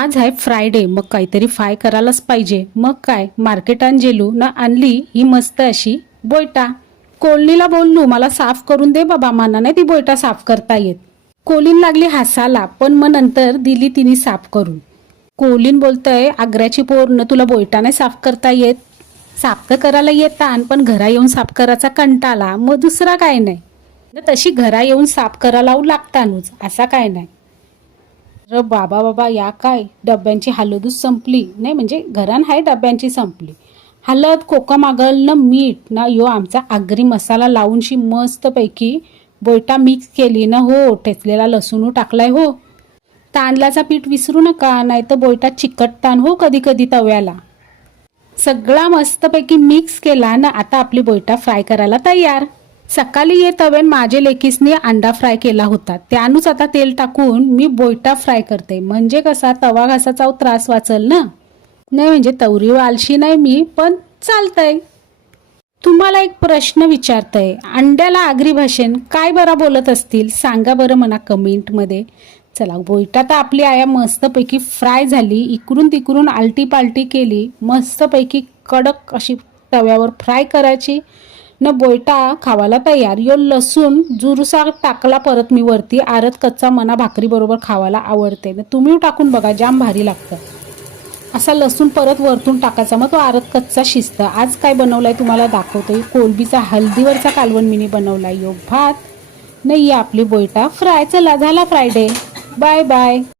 आज आहे फ्रायडे, मग काहीतरी फ्राय करायलाच पाहिजे. मग काय, मार्केटात गेलो ना, आणली ही मस्त अशी बोयटा. कोलनीला बोललो मला साफ करून दे बाबा, मला नाही ती बोयटा साफ करता येत. कोलीन लागली हसायला, पण मग नंतर दिली तिने साफ करून. कोलीन बोलतय, आग्र्याची पोर न तुला बोयटा नाही साफ करता येत. साफ तर करायला येतात, पण घरा येऊन साफ करायचा कंटाळा, मग दुसरा काय नाही. तशी घरा येऊन साफ करायला लागतानच, असा काय नाही. र बाबा बाबा, या काय डब्यांची हलदच संपली नाही, म्हणजे घरान हाय डब्यांची संपली. हलद, कोका मागल न मीठ ना, यो आमचा आगरी मसाला लावूनशी मस्त पैकी बोयटा मिक्स केली ना हो. ठेचलेला लसूण टाकलाय हो. तांदळाचा पीठ विसरू नका, नाही तर बोयटा चिकटतान हो कधी कधी तव्याला. सगळा मस्तपैकी मिक्स केला ना, आता आपली बोयटा फ्राय करायला तयार. सकाळी ये तवेन माझे लेकीसने अंडा फ्राय केला होता, त्यानुच आता तेल टाकून मी बोयटा फ्राय करते. म्हणजे कसा तवा घासाचा त्रास वाचल ना. नाही म्हणजे तवरी आलशी नाही मी, पण चालतंय. तुम्हाला एक प्रश्न विचारतय, अंड्याला आगरी भाषेन काय बरा बोलत असतील सांगा बरं म्हणा कमेंटमध्ये. चला, बोयटा तर आपली आया मस्तपैकी फ्राय झाली. इकडून तिकडून आलटी पालटी केली, मस्तपैकी कडक अशी तव्यावर फ्राय करायची न बोयटा खावायला तयार. यो लसूण जुरुसा टाकला परत मी वरती, आरत कच्चा मना भाकरी बरोबर खावायला आवडते. तुम्ही टाकून बघा, जाम भारी लागतं. असा लसूण परत वरतून टाकायचा, मग तो आरत कच्चा शिजतं. आज काय बनवलाय तुम्हाला दाखवतोय. कोलबीचा हल्दीवरचा कालवण मिनी बनवलाय. यो भात नाही आपली बोयटा फ्राय. चला, झाला फ्रायडे. Bye bye.